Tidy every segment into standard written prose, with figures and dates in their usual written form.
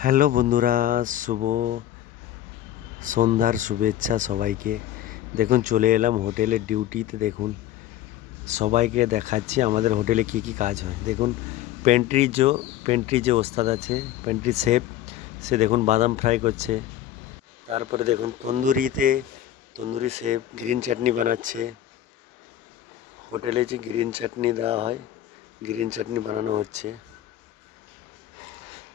Hello বন্ধুরা, শুভ সন্ধ্যার শুভেচ্ছা সবাইকে। দেখুন চলে এলাম হোটেলের ডিউটিতে। দেখুন সবাইকে দেখাচ্ছি আমাদের হোটেলে কি কি কাজ হয়। দেখুন পেন্ট্রি যে ওস্তাদ আছে, পেন্ট্রি শেফ, সে দেখুন বাদাম ফ্রাই করছে। তারপরে দেখুন তন্দুরি শেফ গ্রিন চাটনি বানাচ্ছে। হোটেলে যে গ্রিন চাটনি দেওয়া হয়, গ্রিন চাটনি বানানো হচ্ছে।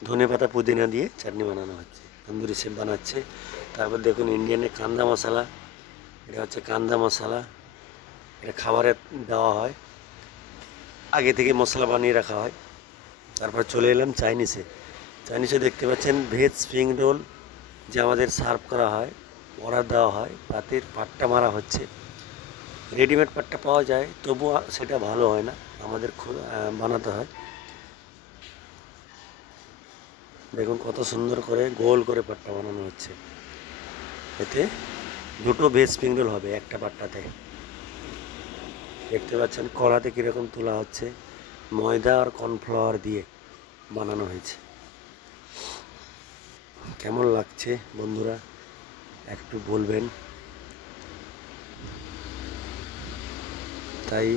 ধনেপাতা পুদিনা দিয়ে চাটনি বানানো হচ্ছে, তন্দুরি শেফ বানাচ্ছে। তারপর দেখুন ইন্ডিয়ানের কান্দা মশলা, এটা হচ্ছে কান্দা মশলা। এটা খাবারে দেওয়া হয়, আগে থেকে মশলা বানিয়ে রাখা হয়। তারপর চলে এলাম চাইনিসে দেখতে পাচ্ছেন ভেজ স্প্রিং রোল, যে আমাদের সার্ভ করা হয়, অর্ডার দেওয়া হয়, পাতের পাট্টা মারা হচ্ছে। রেডিমেড পাট্টা পাওয়া যায়, তবুও সেটা ভালো হয় না, আমাদের বানাতে হয়। দেখুন কত সুন্দর করে গোল করে পাট্টা বানানো হচ্ছে। এতে দুটো ভেজ স্প্রিং রোল হবে একটা পাট্টাতে। দেখতে পাচ্ছেন কড়াতে কীরকম তোলা হচ্ছে, ময়দা আর কর্নফ্লাওয়ার দিয়ে বানানো হয়েছে। কেমন লাগছে বন্ধুরা একটু বলবেন। তাই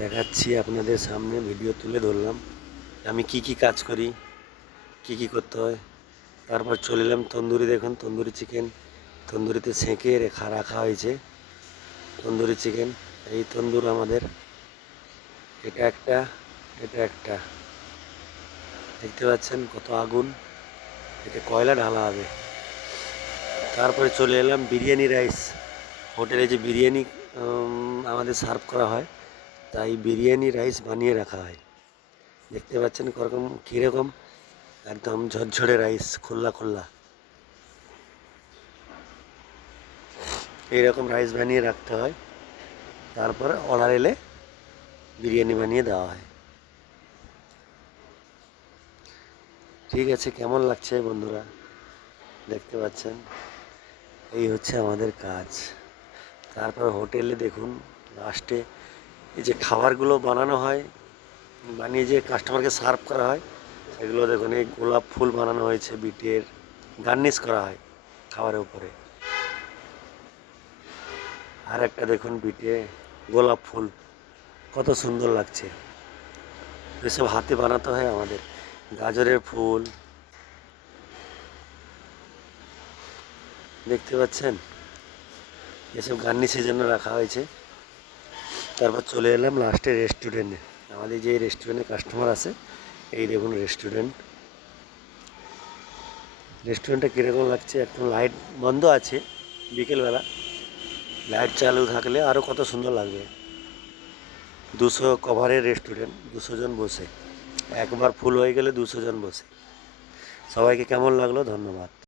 দেখাচ্ছি আপনাদের সামনে, ভিডিও তুলে ধরলাম আমি কি কি কাজ করি, কি কি করতে হয়। তারপর চলে এলাম তন্দুরি। দেখুন তন্দুরি চিকেন তন্দুরিতে সেঁকে রাখা হয়েছে। তন্দুরি চিকেন, এই তন্দুর আমাদের, এটা একটা, এটা একটা, দেখতে পাচ্ছেন কত আগুন, এতে কয়লা ঢালা হবে। তারপরে চলে এলাম বিরিয়ানি রাইস। হোটেলে যে বিরিয়ানি আমাদের সার্ভ করা হয়, তাই বিরিয়ানি রাইস বানিয়ে রাখা হয়। দেখতে পাচ্ছেন কীরকম একদম ঝরঝরে রাইস, খোল্লা খোল্লা, এইরকম রাইস বানিয়ে রাখতে হয়। তারপরে অর্ডার এলে বিরিয়ানি বানিয়ে দেওয়া হয়। ঠিক আছে, কেমন লাগছে বন্ধুরা দেখতে পাচ্ছেন, এই হচ্ছে আমাদের কাজ। তারপর হোটেলে দেখুন লাস্টে এই যে খাবারগুলো বানানো হয়, বানিয়ে যে কাস্টমারকে সার্ভ করা হয়, সেগুলো দেখুন এই গোলাপ ফুল বানানো হয়েছে, বিটের গার্নিশ করা হয় খাবারের উপরে। আর একটা দেখুন বিটে গোলাপ ফুল, কত সুন্দর লাগছে। এসব হাতে বানাতে হয় আমাদের। গাজরের ফুল দেখতে পাচ্ছেন, এসব গার্নিশের জন্য রাখা হয়েছে। তারপর চলে এলাম লাস্টে রেস্টুরেন্টে। আমাদের যে রেস্টুরেন্টে কাস্টমার আছে, এই দেখুন রেস্টুরেন্টটা কীরকম লাগছে। একদম লাইট বন্ধ আছে, বিকেলবেলা লাইট চালু থাকলে আরও কত সুন্দর লাগবে। 200 কভারের রেস্টুরেন্ট, 200 জন বসে, একবার ফুল হয়ে গেলে 200 জন বসে। সবাইকে কেমন লাগলো, ধন্যবাদ।